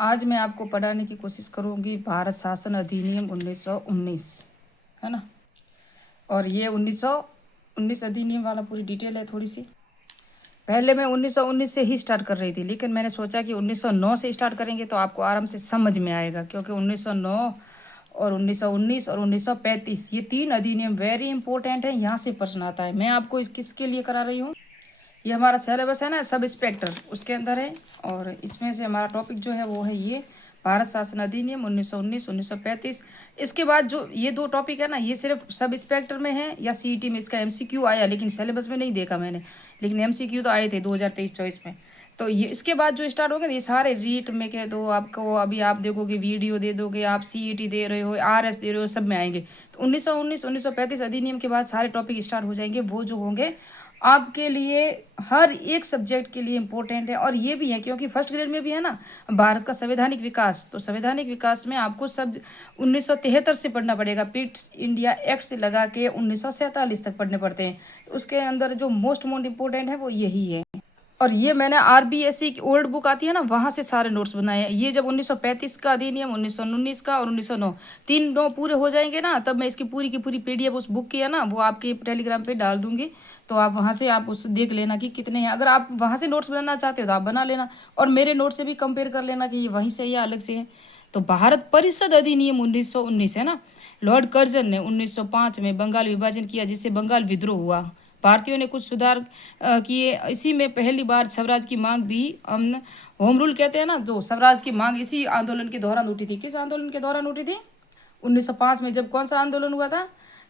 आज मैं आपको पढ़ाने की कोशिश करूंगी भारत शासन अधिनियम 1919, है ना। और ये 1919 अधिनियम वाला पूरी डिटेल है थोड़ी सी। पहले मैं 1919 से ही स्टार्ट कर रही थी, लेकिन मैंने सोचा कि 1909 से स्टार्ट करेंगे तो आपको आराम से समझ में आएगा, क्योंकि 1909 और 1919 और 1935 ये तीन अधिनियम वेरी इंपॉर्टेंट है। यहाँ से प्रश्न आता है। मैं आपको किसके लिए करा रही हूँ, ये हमारा सिलेबस है ना, सब इंस्पेक्टर उसके अंदर है। और इसमें से हमारा टॉपिक जो है वो है ये भारत शासन अधिनियम 1919 1935। इसके बाद जो ये दो टॉपिक है ना, ये सिर्फ सब इंस्पेक्टर में है या सीईटी में इसका एमसीक्यू आया, लेकिन सिलेबस में नहीं देखा मैंने, लेकिन एमसीक्यू तो आए थे 2023-24 में। तो ये इसके बाद जो स्टार्ट होंगे ये सारे रीट में कह दो आपको, अभी आप देखोगे वीडियो दे दोगे, आप सीईटी दे रहे हो, आरएस दे रहे हो, सब में आएंगे। तो 1919 1935 अधिनियम के बाद सारे टॉपिक स्टार्ट हो जाएंगे, वो जो होंगे आपके लिए हर एक सब्जेक्ट के लिए इम्पोर्टेंट है। और ये भी है क्योंकि फर्स्ट ग्रेड में भी है ना, भारत का संवैधानिक विकास, तो संवैधानिक विकास में आपको सब 1973 से पढ़ना पड़ेगा। पिट्स इंडिया एक्ट से लगा के 1947 तक पढ़ने पड़ते हैं। तो उसके अंदर जो मोस्ट इम्पोर्टेंट है वो यही है। और ये मैंने आरबीएसई की ओल्ड बुक आती है ना, वहाँ से सारे नोट्स बनाए हैं। ये जब 1935 का अधिनियम, 1919 का और 1909 तीन नौ पूरे हो जाएंगे ना, तब मैं इसकी पूरी की पूरी पीडीएफ उस बुक की है ना, वो आपके टेलीग्राम पे डाल दूंगी। तो आप वहाँ से आप उस देख लेना कि कितने हैं। अगर आप वहाँ से नोट्स बनाना चाहते हो तो आप बना लेना, और मेरे नोट से भी कंपेयर कर लेना कि ये वहीं से या अलग से है। तो भारत परिषद अधिनियम 1919 है ना, लॉर्ड कर्जन ने 1905 में बंगाल विभाजन किया, जिससे बंगाल विद्रोह हुआ। भारतीयों ने कुछ सुधार किए। इसी में पहली बार स्वराज की मांग भी, हम होम रूल कहते हैं ना, जो स्वराज की मांग इसी आंदोलन के दौरान उठी थी। किस आंदोलन के दौरान उठी थी? 1905 में। जब कौन सा आंदोलन हुआ था?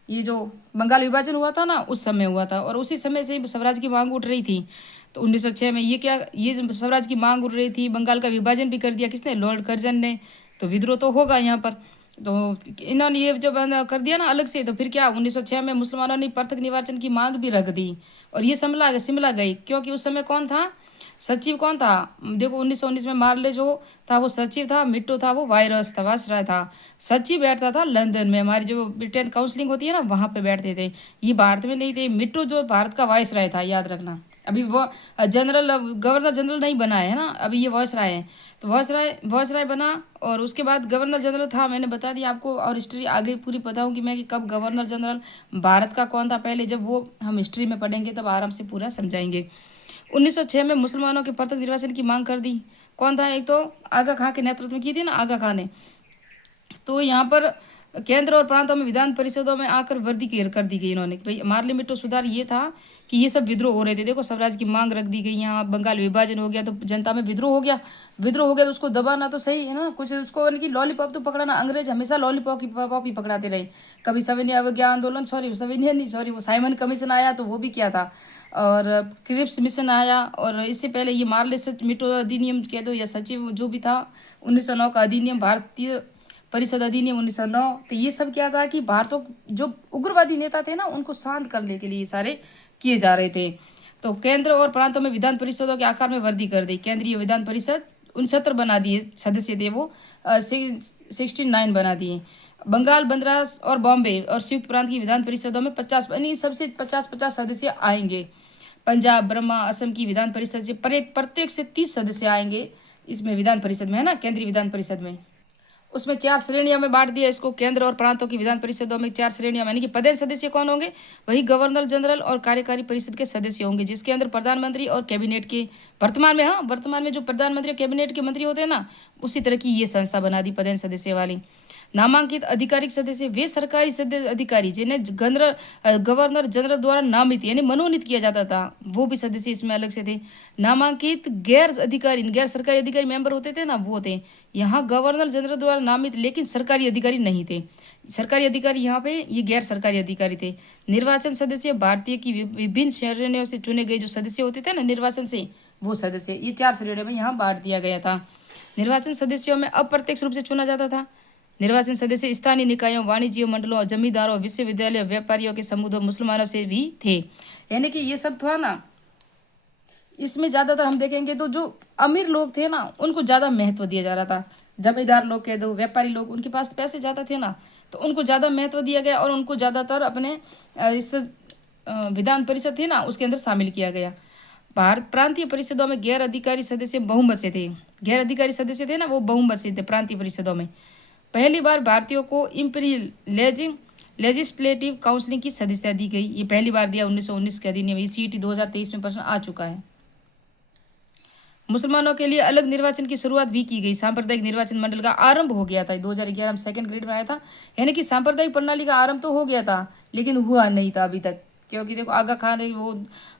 ये जो बंगाल विभाजन हुआ था ना, उस समय हुआ था। और उसी समय से स्वराज की मांग उठ रही थी। तो 1906 में ये स्वराज की मांग उठ रही थी, बंगाल का विभाजन भी कर दिया। किसने? लॉर्ड कर्जन ने। तो विद्रोह तो होगा यहाँ पर। तो इन्होंने ये जब कर दिया ना अलग से, तो फिर क्या, 1906 में मुसलमानों ने पृथक निवारण की मांग भी रख दी। और ये शिमला शिमला गई, क्योंकि उस समय कौन था सचिव? कौन था? देखो 1919 में मार्ले जो था वो सचिव था, मिट्टो था वो वायरस था, वायसराय था। सचिव बैठता था लंदन में, हमारी जो ब्रिटेन काउंसलिंग होती है ना, वहाँ पे बैठते थे। ये भारत में नहीं थे। मिट्टो जो भारत का वायसराय था, याद रखना। अभी वो जनरल गवर्नर जनरल नहीं बना है ना, अभी ये वायसराय है। तो वायसराय बना, और उसके बाद गवर्नर जनरल था। मैंने बता दिया आपको, और हिस्ट्री आगे पूरी पता होगी मैं कि कब गवर्नर जनरल भारत का कौन था पहले, जब वो हम हिस्ट्री में पढ़ेंगे तब आराम से पूरा समझाएंगे। 1906 में मुसलमानों के पृथक निर्वासन की मांग कर दी। कौन था? एक तो आगा खां के नेतृत्व में की थी ना, आगा खां ने। तो यहाँ पर केंद्र और प्रांतों में विधान परिषदों में आकर वर्दी कर दी गई इन्होंने, भाई हमारे लिए मिट्टो सुधार ये था कि ये सब विद्रोह हो रहे थे। देखो स्वराज की मांग रख दी गई, यहाँ बंगाल विभाजन हो गया तो जनता में विद्रोह हो गया। विद्रोह हो गया तो उसको दबाना तो सही है ना, कुछ उसको यानी कि लॉलीपॉप तो पकड़ाना। अंग्रेज हमेशा लॉलीपॉप की पॉप ही पकड़ाते रहे। कभी सविनय अवज्ञा आंदोलन, सविनय नहीं, सॉरी, वो साइमन कमीशन आया तो वो भी किया था। और क्रिप्स मिशन आया। और इससे पहले ये मार्ले मिट्टो अधिनियम कह दो या सचिव जो भी था, 1909 का अधिनियम, भारतीय परिषद अधिनियम 1909। तो ये सब क्या था कि भारत जो उग्रवादी नेता थे ना, उनको शांत करने के लिए ये सारे किए जा रहे थे। तो केंद्र और प्रांतों में विधान परिषदों के आकार में वृद्धि कर दी। केंद्रीय विधान परिषद 69 बना दिए सदस्य थे वो, 69 बना दिए। बंगाल, मद्रास और बॉम्बे और संयुक्त प्रांत की विधान परिषदों में 50 यानी सबसे 50-50 सदस्य आएंगे। पंजाब, ब्रह्मा, असम की विधान परिषद से प्रत्येक से 30 सदस्य आएंगे इसमें, विधान परिषद में, है ना, केंद्रीय विधान परिषद में। उसमें 4 श्रेणियों में बांट दिया इसको। केंद्र और प्रांतों की विधान परिषदों में 4 श्रेणियों, यानी कि पदेन सदस्य कौन होंगे? वही गवर्नर जनरल और कार्यकारी परिषद के सदस्य होंगे, जिसके अंदर प्रधानमंत्री और कैबिनेट के, वर्तमान में, हाँ, वर्तमान में जो प्रधानमंत्री और कैबिनेट के मंत्री होते हैं ना, उसी तरह की ये संस्था बना दी पदेन सदस्य वाली। नामांकित आधिकारिक सदस्य वे सरकारी सदस्य अधिकारी जिन्हें गवर्नर जनरल द्वारा नामित यानी मनोनीत किया जाता था, वो भी सदस्य इसमें अलग से थे। नामांकित गैर अधिकारी, गैर सरकारी अधिकारी मेंबर होते थे ना, वो थे। यहाँ गवर्नर जनरल द्वारा नामित लेकिन सरकारी अधिकारी नहीं थे। सरकारी अधिकारी यहाँ पे ये गैर सरकारी अधिकारी थे। निर्वाचन सदस्य भारतीय की विभिन्न श्रेणियों से चुने गए जो सदस्य होते थे ना निर्वाचन से, वो सदस्य, ये 4 श्रेणियों में यहाँ बांट दिया गया था। निर्वाचन सदस्यों में अप्रत्यक्ष रूप से चुना जाता था। निर्वाचन सदस्य स्थानीय निकायों, वाणिज्य मंडलों, जमींदारों, विश्वविद्यालय, व्यापारियों के समुदायों, मुसलमानों से भी थे। यानी कि ये सब था ना, इसमें ज़्यादातर हम देखेंगे तो जो अमीर लोग थे ना, उनको ज़्यादा महत्व दिया जा रहा था। जमींदार लोग कह दो, व्यापारी लोग, उनके पास पैसे ज़्यादा थे ना, तो उनको ज़्यादा महत्व दिया गया और उनको ज़्यादातर अपने इस विधान परिषद थी ना उसके अंदर शामिल किया गया। भारत प्रांतीय परिषदों में गैर अधिकारी सदस्य बहुमत से थे। गैर अधिकारी सदस्य थे ना, वो बहुमत से थे प्रांतीय परिषदों में। पहली बार भारतीयों को इम्पीरियल लेजिस्लेटिव काउंसिल की सदस्यता दी गई। ये पहली बार दिया 1919 के अधिनियम। ये सीईटी 2023 में प्रश्न आ चुका है। मुसलमानों के लिए अलग निर्वाचन की शुरुआत भी की गई। सांप्रदायिक निर्वाचन मंडल का आरंभ हो गया था 2011 में, सेकंड ग्रेड में आया था। यानी कि सांप्रदायिक प्रणाली का आरंभ तो हो गया था, लेकिन हुआ नहीं था अभी तक। क्योंकि देखो, आगा खान ने वो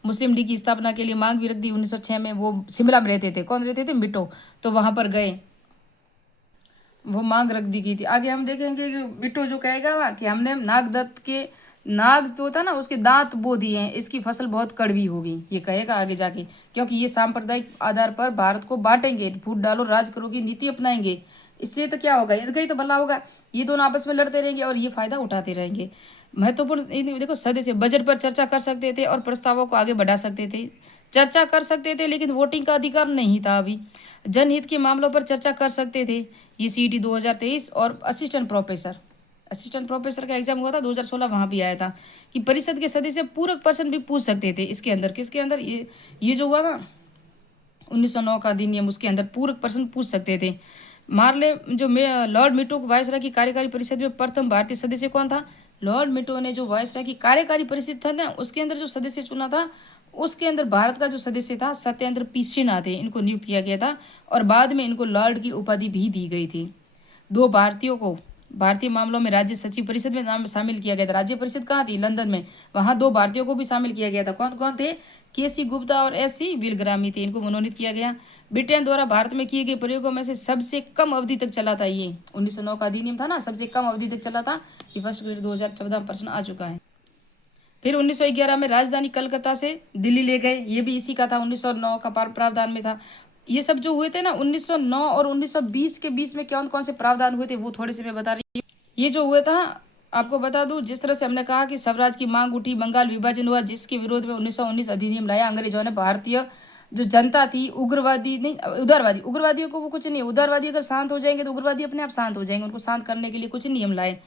मुस्लिम लीग की स्थापना के लिए मांग भी रख दी 1906 में। वो शिमला में रहते थे। कौन रहते थे? बिट्टो। तो वहां पर गए, वो मांग रख दी गई थी। आगे हम देखेंगे कि बिट्टो जो कहेगा कि हमने नागदत्त के नाग जो होता ना, उसके दांत बो दिए हैं, इसकी फसल बहुत कड़वी होगी, ये कहेगा आगे जाके। क्योंकि ये सांप्रदायिक आधार पर भारत को बांटेंगे, फूट डालो राज करो की नीति अपनाएंगे। इससे तो क्या होगा, इनका ही तो भला होगा। ये दोनों आपस में लड़ते रहेंगे और ये फायदा उठाते रहेंगे। महत्वपूर्ण देखो, सदस्य बजट पर चर्चा कर सकते थे और प्रस्तावों को आगे बढ़ा सकते थे। चर्चा कर सकते थे, लेकिन वोटिंग का अधिकार नहीं था अभी। जनहित के मामलों पर चर्चा कर सकते थे। ये सीईटी 2023। और असिस्टेंट प्रोफेसर का एग्जाम हुआ था 2016, वहाँ भी आया था कि परिषद के सदस्य पूरक प्रश्न भी पूछ सकते थे। इसके अंदर, किसके अंदर? ये जो हुआ ना 1909 का अधिनियम, उसके अंदर पूरक प्रश्न पूछ सकते थे। मार्ले जो लॉर्ड मिटो वायसराय की कार्यकारी परिषद में प्रथम भारतीय सदस्य कौन था? लॉर्ड मिटो ने जो वायसराय की कार्यकारी परिषद था ना, उसके अंदर जो सदस्य चुना था, उसके अंदर भारत का जो सदस्य था सत्येंद्र पी सिन्हा थे। इनको नियुक्त किया गया था और बाद में इनको लॉर्ड की उपाधि भी दी गई थी। दो भारतीयों को भारतीय मामलों में राज्य सचिव परिषद में नाम शामिल किया गया था। राज्य परिषद कहाँ थी? लंदन में। वहाँ दो भारतीयों को भी शामिल किया गया था। कौन कौन थे? केसी गुप्ता और एस.सी. विलग्रामी थे। इनको मनोनीत किया गया। ब्रिटेन द्वारा भारत में किए गए प्रयोगों में से सबसे कम अवधि तक चला था ये 1909 का अधिनियम था ना, सबसे कम अवधि तक चला था। ये फर्स्ट ग्रेड 2014 में प्रश्न आ चुका है। फिर 1911 में राजधानी कलकत्ता से दिल्ली ले गए। ये भी इसी का था, 1909 का प्रावधान में था। ये सब जो हुए थे ना 1909 और 1920 के बीच में कौन कौन से प्रावधान हुए थे, वो थोड़े से मैं बता रही हूँ। ये जो हुआ था, आपको बता दूं, जिस तरह से हमने कहा कि स्वराज की मांग उठी, बंगाल विभाजन हुआ, जिसके विरोध में 1919 अधिनियम लाया अंग्रेजों ने। भारतीय जो जनता थी, उग्रवादी नहीं, उदारवादी, उग्रवादियों को वो कुछ नहीं। उदारवादी अगर शांत हो जाएंगे तो उग्रवादी अपने आप शांत हो जाएंगे। उनको शांत करने के लिए कुछ नियम लाए।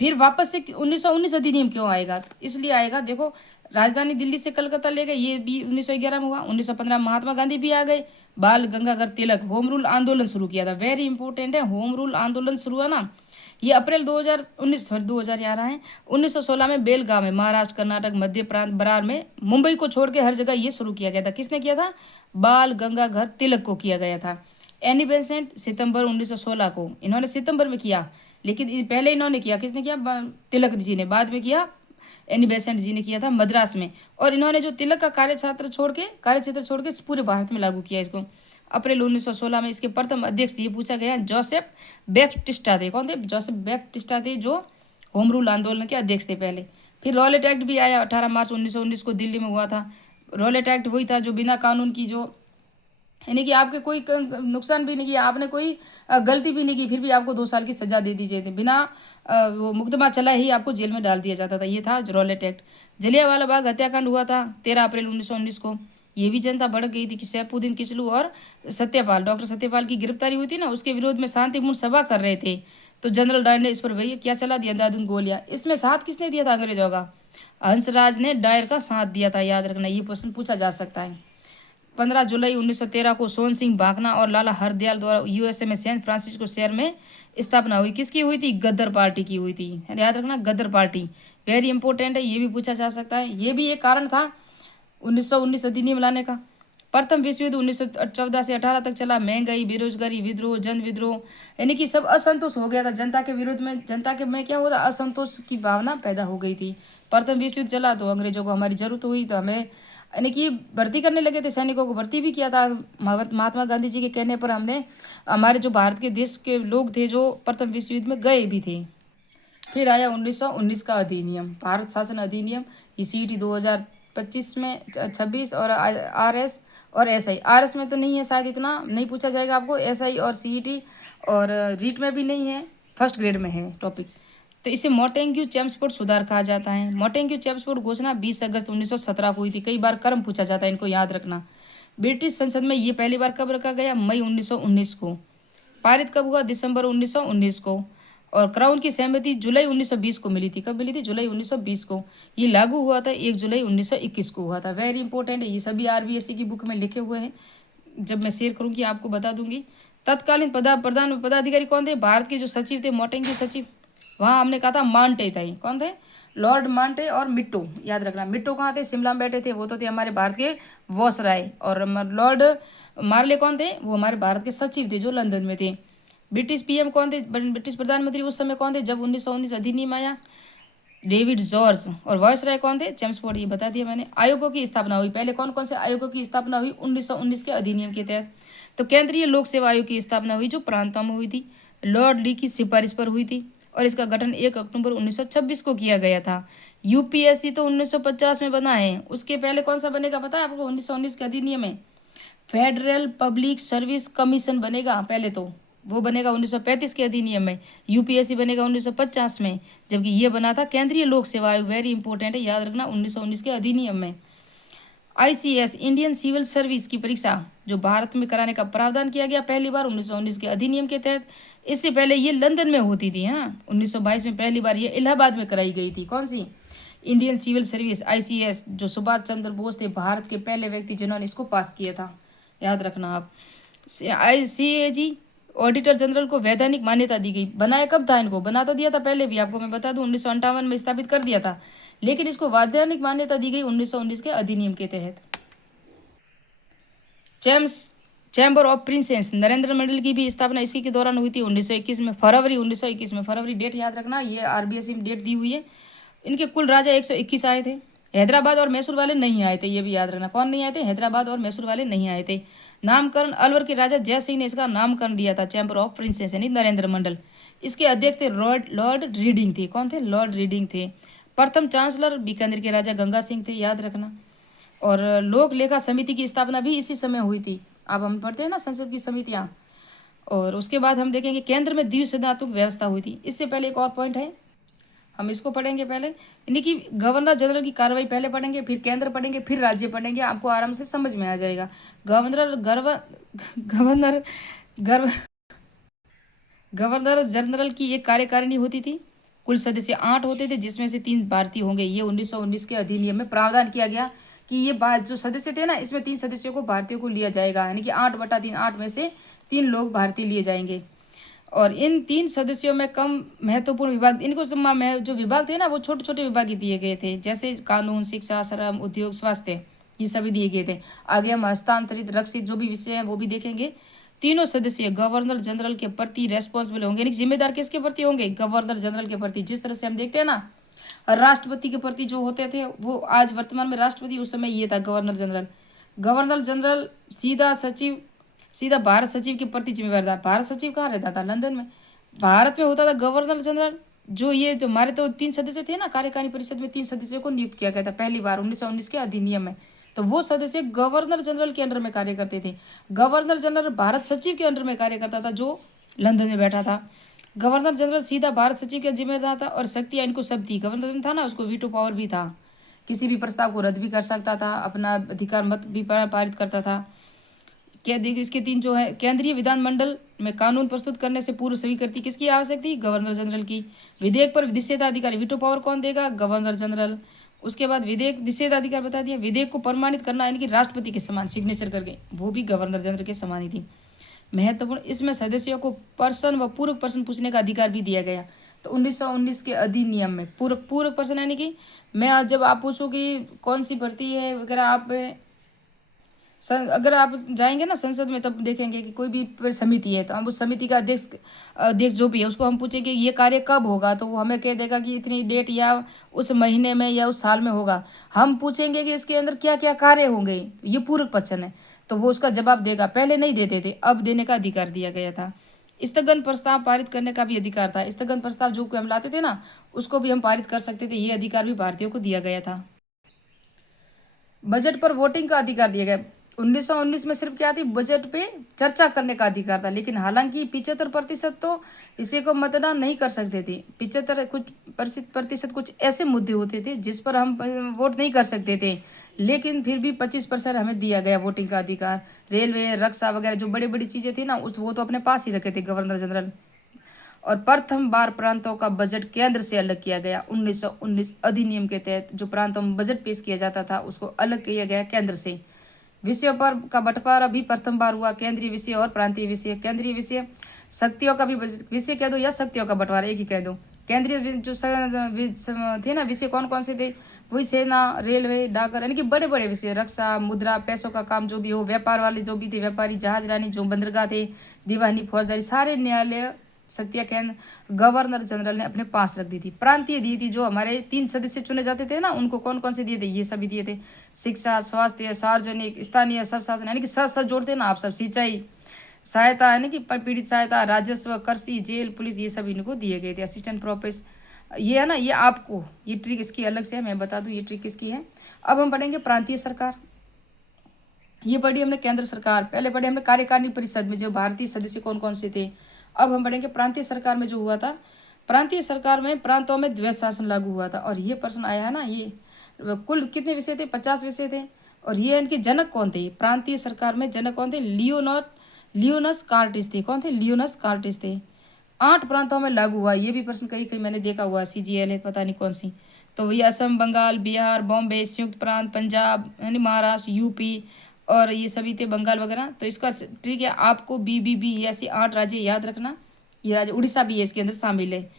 फिर वापस से 1919 अधिनियम क्यों आएगा? इसलिए आएगा, देखो, राजधानी दिल्ली से कलकत्ता ले गए, ये भी 1911 में हुआ। 1915 में महात्मा गांधी भी आ गए। बाल गंगाधर तिलक होम रूल आंदोलन शुरू किया था। वेरी इंपॉर्टेंट है, होम रूल आंदोलन शुरू हुआ ना, ये अप्रैल 2019 आ रहा है। 1916 में बेलगांव में, महाराष्ट्र, कर्नाटक, मध्य प्रांत, बरार में, मुंबई को छोड़ के हर जगह ये शुरू किया गया था। किसने किया था? बाल गंगाधर तिलक को किया गया था। एनी बेसेंट सितंबर 1916 को, इन्होंने सितंबर में किया, लेकिन पहले इन्होंने किया, किसने किया? तिलक जी ने। बाद में किया एनी बेसेंट जी ने, किया था मद्रास में। और इन्होंने जो तिलक का कार्यक्षेत्र छोड़ के पूरे भारत में लागू किया इसको। अप्रैल 1916 में इसके प्रथम अध्यक्ष ये पूछा गया जोसेफ बैप्टिस्टा थे। कौन थे? जोसेफ बैप्टिस्टा थे, जो होम रूल आंदोलन के अध्यक्ष थे पहले। फिर रॉलेट एक्ट भी आया 18 मार्च 1919 को, दिल्ली में हुआ था। रॉलेट एक्ट वही था जो बिना कानून की, जो यानी कि आपके कोई नुकसान भी नहीं किया, आपने कोई गलती भी नहीं की, फिर भी आपको 2 साल की सजा दे दी जाती थी। बिना वो मुकदमा चला ही आपको जेल में डाल दिया जाता था। ये था रॉलेट एक्ट। जलियांवाला बाग हत्याकांड हुआ था 13 अप्रैल 1919 को। ये भी जनता भड़क गई थी कि सैफुद्दीन किचलू और सत्यपाल, डॉक्टर सत्यपाल की गिरफ्तारी हुई थी ना, उसके विरोध में शांतिपूर्ण सभा कर रहे थे। तो जनरल डायर ने इस पर भैया क्या चला दिया? अंधाधुंध गोलियां। इसमें साथ किसने दिया था अंग्रेजों का? हंसराज ने डायर का साथ दिया था। याद रखना, ये क्वेश्चन पूछा जा सकता है। 15 जुलाई 1913 को सोन सिंह भागना और लाला हरदयाल द्वारा यूएसए में सैन फ्रांसिस्को शहर में स्थापना हुई। किसकी हुई थी? गद्दर पार्टी की हुई थी। याद रखना, गद्दर पार्टी वेरी इंपॉर्टेंट है, ये भी पूछा जा सकता है। ये भी एक कारण था 1919 अधिनियम लाने का। प्रथम विश्व युद्ध 1914 से 18 तक चला। महंगाई, बेरोजगारी, विद्रोह, जन विद्रोह, यानी कि सब असंतोष हो गया था जनता के विरोध में। जनता के में क्या हुआ था? असंतोष की भावना पैदा हो गई थी। प्रथम विश्व युद्ध चला तो अंग्रेजों को हमारी जरूरत हुई, तो हमें यानी कि भर्ती करने लगे थे। सैनिकों को भर्ती भी किया था। महात्मा गांधी जी के कहने पर हमने, हमारे जो भारत के देश के लोग थे जो प्रथम विश्व युद्ध में गए भी थे। फिर आया 1919 का अधिनियम, भारत शासन अधिनियम। ये सीईटी 2025 में 26 और आरएस और एसआई। आरएस में तो नहीं है शायद, इतना नहीं पूछा जाएगा आपको। एसआई और सीईटी और रीट में भी नहीं है, फर्स्ट ग्रेड में है टॉपिक। तो इसे मोंटेग्यू चेम्सफोर्ड सुधार कहा जाता है। मोंटेग्यू चेम्सफोर्ड घोषणा 20 अगस्त 1917 को हुई थी। कई बार क्रम पूछा जाता है, इनको याद रखना। ब्रिटिश संसद में ये पहली बार कब रखा गया? मई 1919 को। पारित कब हुआ? दिसंबर 1919 को। और क्राउन की सहमति जुलाई 1920 को मिली थी। कब मिली थी? जुलाई 1920 को। ये लागू हुआ था 1 जुलाई 1921 को हुआ था। वेरी इंपॉर्टेंट है, ये सभी आरबीएससी की बुक में लिखे हुए हैं। जब मैं शेयर करूँगी आपको बता दूंगी। तत्कालीन प्रधान पदाधिकारी कौन थे? भारत के जो सचिव थे, मोटेंगी सचिव, वहाँ हमने कहा था मांटे थे। कौन थे? लॉर्ड मांटे और मिट्टो। याद रखना, मिट्टो कहाँ थे? शिमला में बैठे थे, वो तो थे हमारे भारत के वॉसराय। और लॉर्ड मार्ले कौन थे? वो हमारे भारत के सचिव थे जो लंदन में थे। ब्रिटिश पीएम कौन थे? ब्रिटिश प्रधानमंत्री उस समय कौन थे जब 1919 अधिनियम आया? David George. और वायसराय कौन थे? James Ford. ये बता दिया मैंने। आयोगों की स्थापना हुई, पहले कौन कौन से आयोगों की स्थापना हुई 1919 के अधिनियम के तहत? तो केंद्रीय लोक सेवा आयोग की स्थापना हुई जो प्रांतों में हुई थी, लॉर्ड ली की सिफारिश पर हुई थी, और इसका गठन 1 अक्टूबर 1926 को किया गया था। यूपीएससी तो 1950 में बना है, उसके पहले कौन सा बनेगा पता है आपको? 1919 के अधिनियम में फेडरल पब्लिक सर्विस कमीशन बनेगा पहले, तो वो बनेगा 1935 के अधिनियम में। यूपीएससी बनेगा 1950 में, जबकि ये बना था केंद्रीय लोक सेवा आयोग। वेरी इंपॉर्टेंट है, याद रखना, 1919 के अधिनियम में। आईसीएस इंडियन सिविल सर्विस की परीक्षा जो भारत में कराने का प्रावधान किया गया पहली बार 1919 के अधिनियम के तहत। इससे पहले ये लंदन में होती थी। हाँ, 1922 में पहली बार ये इलाहाबाद में कराई गई थी। कौन सी? इंडियन सिविल सर्विस, आईसीएस, जो सुभाष चंद्र बोस थे भारत के पहले व्यक्ति जिन्होंने इसको पास किया था। याद रखना आप। आईसीएजी ऑडिटर जनरल को वैधानिक मान्यता दी गई। बनाया कब था इनको? बना तो दिया था पहले भी, आपको मैं बता दूं 1958 में स्थापित कर दिया था, लेकिन इसको वैधानिक मान्यता दी गई 1919 के अधिनियम के तहत। चैम्स chamber of princes Narendra Mandal की भी स्थापना इसी के दौरान हुई थी 1921 में, फरवरी 1921 में। फरवरी डेट याद रखना, ये आरबीएससी में डेट दी हुई है। इनके कुल राजा 121 आए थे। हैदराबाद और मैसूर वाले नहीं आए थे, ये भी याद रखना। कौन नहीं आए थे? हैदराबाद और मैसूर वाले नहीं आए थे। नामकरण अलवर के राजा जय सिंह ने इसका नामकरण दिया था, चैम्बर ऑफ प्रिंसेस यानी नरेंद्र मंडल। इसके अध्यक्ष थे लॉर्ड रीडिंग थे। कौन थे? लॉर्ड रीडिंग थे। प्रथम चांसलर बीकानेर के राजा गंगा सिंह थे, याद रखना। और लोक लेखा समिति की स्थापना भी इसी समय हुई थी। अब हम पढ़ते हैं ना संसद की समितियाँ। और उसके बाद हम देखेंगे केंद्र में द्विसदनात्मक व्यवस्था हुई थी। इससे पहले एक और पॉइंट है, हम इसको पढ़ेंगे पहले, यानी कि गवर्नर जनरल की कार्रवाई पहले पढ़ेंगे, फिर केंद्र पढ़ेंगे, फिर राज्य पढ़ेंगे, आपको आराम से समझ में आ जाएगा। गवर्नर गवर्नर गर्व गवर्नर जनरल की एक कार्यकारिणी होती थी। कुल सदस्य 8 होते थे, जिसमें से 3 भारतीय होंगे। ये 1919 के अधिनियम में प्रावधान किया गया कि ये बात जो सदस्य थे ना, इसमें 3 सदस्यों को भारतीयों को लिया जाएगा, यानी कि 8/3, 8 में से 3 लोग भारतीय लिए जाएंगे। और इन 3 सदस्यों में कम महत्वपूर्ण विभाग, इनको जो विभाग थे ना, वो छोटे छोटे विभाग ही दिए गए थे, जैसे कानून, शिक्षा, श्रम, उद्योग, स्वास्थ्य, ये सभी दिए गए थे। आगे हम हस्तांतरित, रक्षित जो भी विषय हैं वो भी देखेंगे। तीनों सदस्य गवर्नर जनरल के प्रति रेस्पॉन्सिबल होंगे, यानी जिम्मेदार किसके प्रति होंगे? गवर्नर जनरल के प्रति। जिस तरह से हम देखते हैं ना राष्ट्रपति के प्रति जो होते थे, वो आज वर्तमान में राष्ट्रपति, उस समय ये था गवर्नर जनरल। गवर्नर जनरल सीधा भारत सचिव के प्रति जिम्मेवार था। भारत सचिव कहाँ रहता था? लंदन में। भारत में होता था गवर्नर जनरल। जो हमारे तो 3 सदस्य थे ना, कार्यकारिणी परिषद में 3 सदस्यों को नियुक्त किया गया था पहली बार 1919 के अधिनियम में। तो वो सदस्य गवर्नर जनरल के अंडर में कार्य करते थे। गवर्नर जनरल भारत सचिव के अंडर में कार्य करता था, जो लंदन में बैठा था। गवर्नर जनरल सीधा भारत सचिव के जिम्मेदार था, और शक्तियाँ इनको सब थी। गवर्नर जनरल था ना, उसको वीटो पावर भी था, किसी भी प्रस्ताव को रद्द भी कर सकता था, अपना अधिकार मत भी पारित करता था। क्या देखिए, इसके 3 जो है, केंद्रीय विधानमंडल में कानून प्रस्तुत करने से पूर्व स्वीकृति किसकी आवश्यक थी? गवर्नर जनरल की। विधेयक पर निषेधाधिकार, वीटो पावर कौन देगा? Governor general. उसके बाद विधेयक निषेधाधिकार बता दिया। विधेयक को प्रमाणित करना, यानी कि राष्ट्रपति के समान सिग्नेचर करके, वो भी गवर्नर जनरल के समान ही थी। महत्वपूर्ण, इसमें सदस्यों को प्रश्न व पूरक प्रश्न पूछने का अधिकार भी दिया गया। तो 1919 के अधिनियम में पूरक प्रश्न, यानी कि मैं जब आप पूछो कि कौन सी भर्ती है वगैरह, आप अगर आप जाएंगे ना संसद में, तब देखेंगे कि कोई भी समिति है, तो हम उस समिति का अध्यक्ष जो भी है, उसको हम पूछेंगे ये कार्य कब होगा, तो वो हमें कह देगा कि इतनी डेट या उस महीने में या उस साल में होगा। हम पूछेंगे कि इसके अंदर क्या क्या कार्य होंगे, ये पूरक प्रश्न है, तो वो उसका जवाब देगा। पहले नहीं देते थे, अब देने का अधिकार दिया गया था। स्थगन प्रस्ताव पारित करने का भी अधिकार था। स्थगन प्रस्ताव जो हम लाते थे ना, उसको भी हम पारित कर सकते थे। ये अधिकार भी भारतीयों को दिया गया था। बजट पर वोटिंग का अधिकार दिया गया। 1919 में सिर्फ क्या थी? बजट पे चर्चा करने का अधिकार था, लेकिन हालांकि 75% तो इसी को मतदान नहीं कर सकते थे। 75% कुछ ऐसे मुद्दे होते थे जिस पर हम वोट नहीं कर सकते थे, लेकिन फिर भी 25% हमें दिया गया वोटिंग का अधिकार। रेलवे, रक्षा वगैरह जो बड़ी बड़ी चीज़ें थी ना, वो तो अपने पास ही रखे थे गवर्नर जनरल। और प्रथम बार प्रांतों का बजट केंद्र से अलग किया गया। 1919 अधिनियम के तहत जो प्रांतों में बजट पेश किया जाता था उसको अलग किया गया केंद्र से। विषयों पर का बंटवारा भी प्रथम बार हुआ, केंद्रीय विषय और प्रांतीय विषय। केंद्रीय विषय शक्तियों का भी विषय कह दो या शक्तियों का बंटवारा एक ही कह दो। केंद्रीय जो थे ना विषय कौन कौन से थे, वही सेना, रेलवे, डाकर, यानी कि बड़े बड़े विषय, रक्षा, मुद्रा, पैसों का काम जो भी हो, व्यापार वाले जो भी थे, व्यापारी, जहाज रानी, जो बंदरगाह थे, दीवानी, फौजदारी, सारे न्यायालय शक्तियाँ केंद्र गवर्नर जनरल ने अपने पास रख दी थी। प्रांतीय दी थी, जो हमारे 3 सदस्य चुने जाते थे ना, उनको कौन कौन से दिए थे, ये सभी दिए थे। शिक्षा, स्वास्थ्य, सार्वजनिक, स्थानीय, सब शासन, यानी कि स जोड़ते ना आप सब, सिंचाई, सहायता, यानी कि पीड़ित सहायता, राजस्व, कृषि, जेल, पुलिस, ये सब इनको दिए गए थे। असिस्टेंट प्रोफेसर, ये है ना, ये आपको ये ट्रिक इसकी अलग से है, मैं बता दूं ये ट्रिक किसकी है। अब हम पढ़ेंगे प्रांतीय सरकार। ये पढ़ी हमने केंद्र सरकार, पहले पढ़े हमने कार्यकारिणी परिषद में जो भारतीय सदस्य कौन कौन से थे। अब हम पढ़ेंगे प्रांतीय सरकार में जो हुआ था। प्रांतीय सरकार में प्रांतों में द्वैध शासन लागू हुआ था। और ये प्रश्न आया है ना, ये कुल कितने विषय थे, 50 विषय थे। और ये इनके जनक कौन थे, प्रांतीय सरकार में जनक कौन थे, लियोनस कार्टिस थे। कौन थे, लियोनस कार्टिस थे। 8 प्रांतों में लागू हुआ, ये भी प्रश्न कहीं कहीं मैंने देखा हुआ, CGL है, पता नहीं कौन सी। तो ये असम, बंगाल, बिहार, बॉम्बे, संयुक्त प्रांत, पंजाब, यानी महाराष्ट्र, यूपी, और ये सभी थे बंगाल वगैरह। तो इसका ठीक है, आपको BBB ऐसे 8 राज्य याद रखना। ये राज्य उड़ीसा भी है इसके अंदर शामिल है।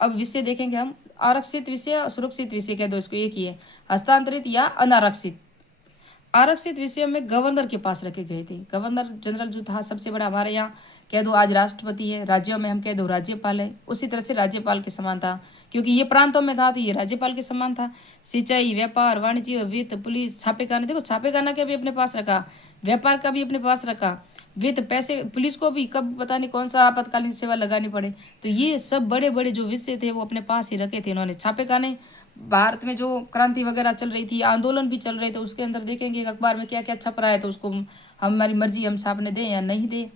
अब विषय देखेंगे हम, आरक्षित विषय और सुरक्षित विषय कह दो इसको, एक ही है, हस्तांतरित या अनारक्षित। आरक्षित विषयों में गवर्नर के पास रखे गए थे। गवर्नर जनरल जो था सबसे बड़ा, हमारे यहाँ कह दो आज राष्ट्रपति है, राज्यों में हम कह दो राज्यपाल है, उसी तरह से राज्यपाल के समान था, क्योंकि ये प्रांतों में था तो ये राज्यपाल के समान था। सिंचाई, व्यापार, वाणिज्य, वित्त, पुलिस, छापेखाना, देखो छापेखाना का भी अपने पास रखा, व्यापार का भी अपने पास रखा, वित्त, पैसे, पुलिस को भी कब पता नहीं कौन सा आपातकालीन सेवा लगानी पड़े, तो ये सब बड़े बड़े जो विषय थे वो अपने पास ही रखे थे इन्होंने। छापेखाने, भारत में जो क्रांति वगैरह चल रही थी, आंदोलन भी चल रहे थे, उसके अंदर देखेंगे अखबार में क्या क्या छप रहा है, तो उसको हमारी मर्जी हम छापने दें या नहीं दें।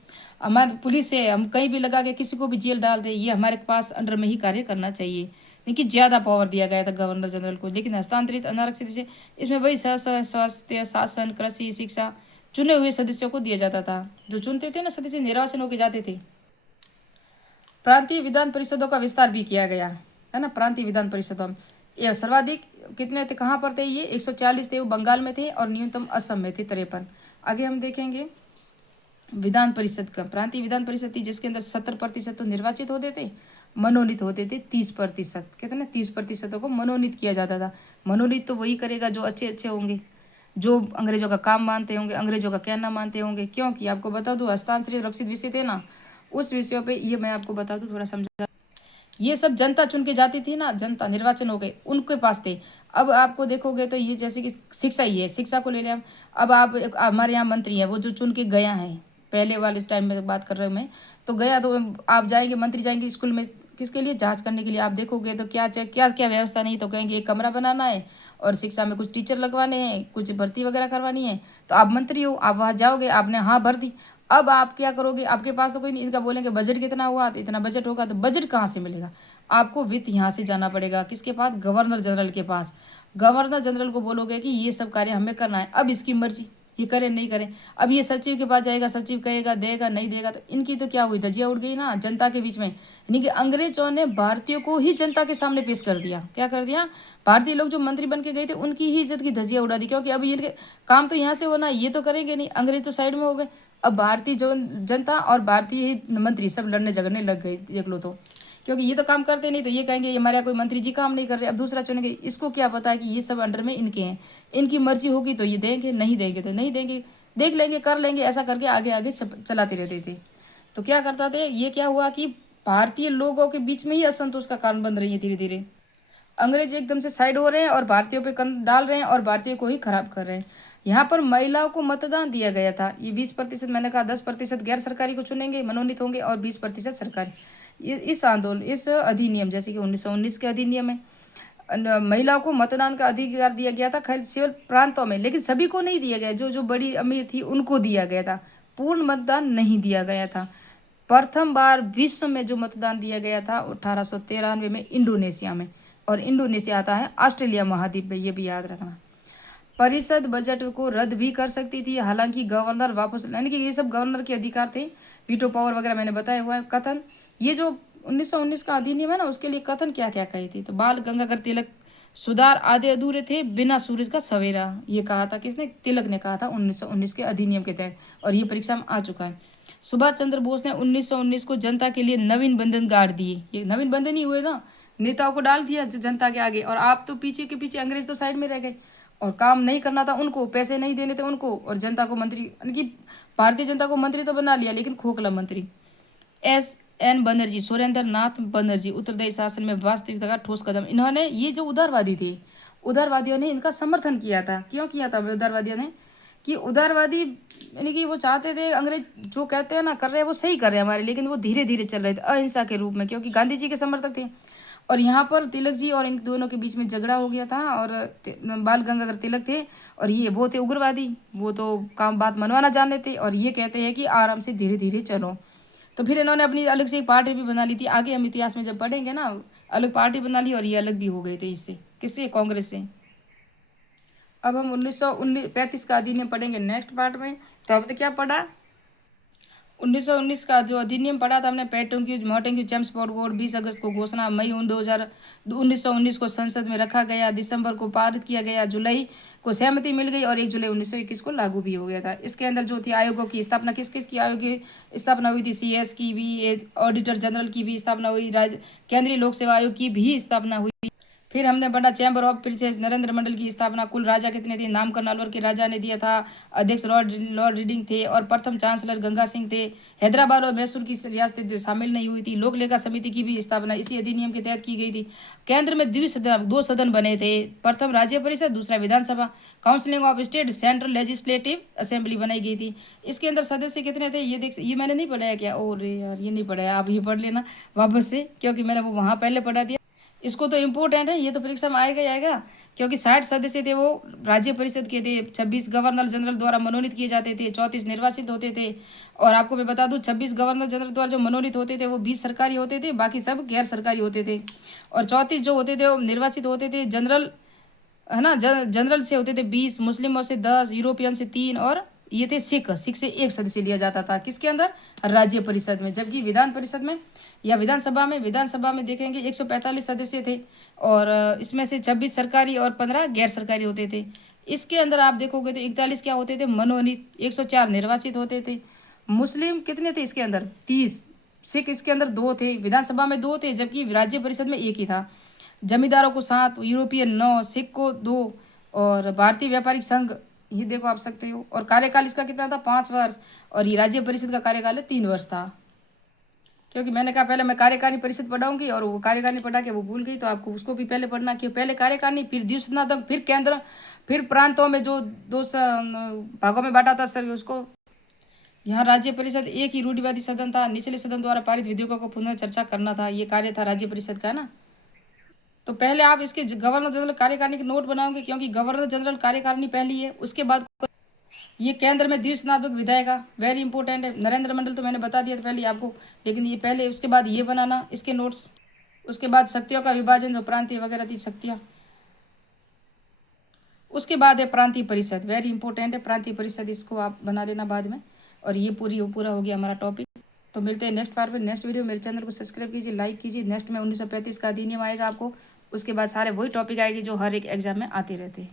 हमारी पुलिस है, हम कहीं भी लगा के किसी को भी जेल डाल दें, ये हमारे पास अंडर में ही कार्य करना चाहिए। लेकिन ज़्यादा पावर दिया गया था गवर्नर जनरल को। लेकिन हस्तांतरित अनारक्षित विषय, इसमें वही स्वास्थ्य, शासन, कृषि, शिक्षा चुने हुए सदस्यों को दिया जाता था। जो चुनते थे ना सदस्य, निर्वाचन होके जाते थे। प्रांतीय विधान परिषदों का विस्तार भी किया गया है ना। प्रांतीय विधान परिषदों में ये सर्वाधिक कितने थे, कहाँ पर थे, ये 140 थे, वो बंगाल में थे, और न्यूनतम असम में थे 53। आगे हम देखेंगे विधान परिषद का। प्रांतीय विधान परिषद थी जिसके अंदर 70% तो निर्वाचित होते थे, मनोनीत होते थे 30%। कहते ना 30% को मनोनीत किया जाता था। मनोनीत तो वही करेगा जो अच्छे अच्छे होंगे, जो अंग्रेजों का काम मानते होंगे, अंग्रेजों का कहना मानते होंगे। क्योंकि आपको बता दूं हस्तांतरित रक्षित विषय थे ना, उस विषयों पे ये मैं आपको बता दूं, थोड़ा समझा। ये सब जनता चुन के जाती थी ना, जनता निर्वाचन हो गए उनके पास थे। अब आपको देखोगे तो ये जैसे कि शिक्षा ही है, शिक्षा को ले लिया। अब आप हमारे यहाँ मंत्री हैं, वो जो चुन के गया है, पहले वाले इस टाइम में बात कर रहे हूँ मैं, तो गया तो आप जाएंगे, मंत्री जाएंगे स्कूल में किसके लिए, जांच करने के लिए। आप देखोगे तो क्या क्या क्या व्यवस्था नहीं, तो कहेंगे एक कमरा बनाना है और शिक्षा में कुछ टीचर लगवाने हैं, कुछ भर्ती वगैरह करवानी है। तो आप मंत्री हो, आप वहाँ जाओगे, आपने हाँ भर दी। अब आप क्या करोगे, आपके पास तो कोई नहीं, इनका बोलेंगे बजट कितना हुआ, तो इतना बजट होगा, तो बजट कहाँ से मिलेगा, आपको वित्त यहाँ से जाना पड़ेगा, किसके पास, गवर्नर जनरल के पास। गवर्नर जनरल को बोलोगे कि ये सब कार्य हमें करना है, अब इसकी मर्जी, ये करें नहीं करें। अब ये सचिव के पास जाएगा, सचिव कहेगा देगा नहीं देगा, तो इनकी तो क्या हुई, धजिया उड़ गई ना जनता के बीच में। यानी कि अंग्रेजों ने भारतीयों को ही जनता के सामने पेश कर दिया। क्या कर दिया, भारतीय लोग जो मंत्री बन के गए थे उनकी ही इज्जत की धजिया उड़ा दी, क्योंकि अब ये काम तो यहाँ से होना, ये तो करेंगे नहीं, अंग्रेज तो साइड में हो गए। अब भारतीय जो जनता और भारतीय ही मंत्री सब लड़ने झगड़ने लग गए, देख लो तो। क्योंकि ये तो काम करते नहीं, तो ये कहेंगे ये हमारे यहाँ कोई मंत्री जी काम नहीं कर रहे, अब दूसरा चुनेंगे। इसको क्या पता है कि ये सब अंडर में इनके हैं, इनकी मर्जी होगी तो ये देंगे, नहीं देंगे तो नहीं देंगे, देख लेंगे, कर लेंगे, ऐसा करके आगे आगे चलाते रहते थे। तो क्या करता थे, ये क्या हुआ कि भारतीय लोगों के बीच में ही असंतोष का कारण बन रही है धीरे धीरे। अंग्रेज एकदम से साइड हो रहे हैं और भारतीयों पे कंध डाल रहे हैं और भारतीयों को ही खराब कर रहे हैं। यहाँ पर महिलाओं को मतदान दिया गया था, ये 20%, मैंने कहा 10% गैर सरकारी को चुनेंगे, मनोनीत होंगे, और 20% सरकारी। इस आंदोलन, इस अधिनियम, जैसे कि 1919 के अधिनियम में महिलाओं को मतदान का अधिकार दिया गया था, केवल प्रांतों में, लेकिन सभी को नहीं दिया गया। जो जो बड़ी अमीर थी उनको दिया गया था, पूर्ण मतदान नहीं दिया गया था। प्रथम बार विश्व में जो मतदान दिया गया था 1893 में इंडोनेशिया में, और इंडोनेशिया आता है ऑस्ट्रेलिया महाद्वीप में, ये भी याद रखना। परिषद बजट को रद्द भी कर सकती थी, हालांकि गवर्नर वापस, यानी कि ये सब गवर्नर के अधिकार थे, वीटो पावर वगैरह मैंने बताया हुआ है। कथन, ये जो 1919 का अधिनियम है ना, उसके लिए कथन क्या क्या कही थी। तो बाल गंगाधर तिलक सुधार आधे अधूरे थे, बिना सूरज का सवेरा, ये कहा था किसने? तिलक ने कहा था 1919 के अधिनियम के तहत, और ये परीक्षा में आ चुका है। सुभाष चंद्र बोस ने 1919 को जनता के लिए नवीन बंधन गाड़ दिए। ये नवीन बंधन ही हुए ना, नेताओं को डाल दिया जनता के आगे, और आप तो पीछे के पीछे, अंग्रेज तो साइड में रह गए, और काम नहीं करना था उनको, पैसे नहीं देने थे उनको, और जनता को मंत्री, यानी कि भारतीय जनता को मंत्री तो बना लिया, लेकिन खोखला मंत्री। एस.एन. बनर्जी, सुरेंद्र नाथ बनर्जी, उत्तरदायी शासन में वास्तविकता का ठोस कदम। इन्होंने, ये जो उदारवादी थे, उदारवादियों ने इनका समर्थन किया था। क्यों किया था उदारवादियों ने? कि उदारवादी यानी कि वो चाहते थे, अंग्रेज जो कहते हैं ना कर रहे हैं वो सही कर रहे हैं हमारे, लेकिन वो धीरे धीरे चल रहे थे अहिंसा के रूप में, क्योंकि गांधी जी के समर्थक थे। और यहाँ पर तिलक जी और इन दोनों के बीच में झगड़ा हो गया था, और बाल गंगाधर तिलक थे, और ये वो थे उग्रवादी, वो तो काम बात मनवाना जान रहे थे, और ये कहते हैं कि आराम से धीरे धीरे चलो। तो फिर इन्होंने अपनी अलग से एक पार्टी भी बना ली थी। आगे हम इतिहास में जब पढ़ेंगे ना, अलग पार्टी बना ली, और ये अलग भी हो गए थे इससे, किससे? कांग्रेस से। अब हम 1935 का अधिनियम पढ़ेंगे नेक्स्ट पार्ट में। तो अब तो क्या पढ़ा? 1919 का जो अधिनियम पढ़ा था हमने, पेटोंक्यू मोटेंक्यू चेम्सफोर्ड कोड, 20 अगस्त को घोषणा, मई 1919 को संसद में रखा गया, दिसंबर को पारित किया गया, जुलाई को सहमति मिल गई, और 1 जुलाई 1921 को लागू भी हो गया था। इसके अंदर जो थी आयोगों की स्थापना, किस किस की आयोग की स्थापना हुई थी? CS की भी, ऑडिटर जनरल की भी स्थापना हुई, केंद्रीय लोक सेवा आयोग की भी स्थापना हुई। फिर हमने पढ़ा chamber of princes, Narendra Mandal की स्थापना। कुल राजा कितने थे? नामकरण अलवर के राजा ने दिया था, अध्यक्ष लॉर्ड रीडिंग थे, और प्रथम चांसलर गंगा सिंह थे। हैदराबाद और मैसूर की रियासतें शामिल नहीं हुई थी। लोक लेखा समिति की भी स्थापना इसी अधिनियम के तहत की गई थी। केंद्र में दो सदन बने थे, प्रथम राज्य परिषद, दूसरा विधानसभा। Counselling of state, central legislative assembly बनाई गई थी। इसके अंदर सदस्य कितने थे? ये देख, ये मैंने नहीं पढ़ाया क्या? ओ रे यार, ये नहीं पढ़ाया, आप ये पढ़ लेना वापस से, क्योंकि मैंने वो वहाँ पहले पढ़ा दिया। इसको तो इम्पोर्टेंट है, ये तो परीक्षा में आएगा ही आएगा, क्योंकि 60 सदस्य थे वो राज्य परिषद के थे, 26 गवर्नर जनरल द्वारा मनोनीत किए जाते थे, 34 निर्वाचित होते थे। और आपको मैं बता दूं, 26 गवर्नर जनरल द्वारा जो मनोनीत होते थे वो 20 सरकारी होते थे, बाकी सब गैर सरकारी होते थे। और 34 जो होते थे वो निर्वाचित होते थे जनरल, है ना, जनरल से होते थे 20, मुस्लिमों से 10, यूरोपियन से 3, और ये थे सिख से 1 सदस्य लिया जाता था। किसके अंदर? राज्य परिषद में। जबकि विधान परिषद में या विधानसभा में देखेंगे 145 सदस्य थे, और इसमें से 26 सरकारी और 15 गैर सरकारी होते थे। इसके अंदर आप देखोगे तो 41 क्या होते थे? मनोनीत, 104 निर्वाचित होते थे। मुस्लिम कितने थे इसके अंदर? 30। सिख इसके अंदर 2 थे, विधानसभा में 2 थे, जबकि राज्य परिषद में 1 ही था। जमींदारों को 7, यूरोपियन 9, सिख को 2, और भारतीय व्यापारिक संघ, ये देखो आप सकते हो। और कार्यकाल इसका कितना था? 5 वर्ष। और ये राज्य परिषद का कार्यकाल 3 वर्ष था। क्योंकि मैंने कहा पहले मैं कार्यकारिणी परिषद पढ़ाऊंगी, और वो कार्यकारिणी पढ़ा के वो भूल गई, तो आपको उसको भी पहले पढ़ना, कि पहले कार्यकारिणी, फिर द्विस्नातक, फिर केंद्र, फिर प्रांतों में जो 2 भागों में बांटा था सर उसको। यहाँ राज्य परिषद एक ही रूढ़िवादी सदन था, निचले सदन द्वारा पारित विधेयकों को पुनः चर्चा करना था, ये कार्य था राज्य परिषद का, है ना। तो पहले आप इसके गवर्नर जनरल कार्यकारिणी के नोट बनाओगे, क्योंकि गवर्नर जनरल कार्यकारिणी पहली है, उसके बाद ये केंद्र में द्विस्नातक विधायक, वेरी इंपॉर्टेंट है। नरेंद्र मंडल तो मैंने बता दिया था पहले आपको, लेकिन ये पहले, उसके बाद ये बनाना इसके नोट्स। उसके बाद शक्तियों का विभाजन, जो प्रांतीय वगैरह थी शक्तियाँ। उसके बाद है प्रांतीय परिषद, वेरी इंपॉर्टेंट है प्रांतीय परिषद, इसको आप बना लेना बाद में। और ये पूरा हो गया हमारा टॉपिक। तो मिलते हैं नेक्स्ट पार्ट में, नेक्स्ट वीडियो। मेरे चैनल को सब्सक्राइब कीजिए, लाइक कीजिए। नेक्स्ट में 1935 का अधिनियम आएगा आपको, उसके बाद सारे वही टॉपिक आएंगे जो हर एक एग्जाम में आते रहते हैं।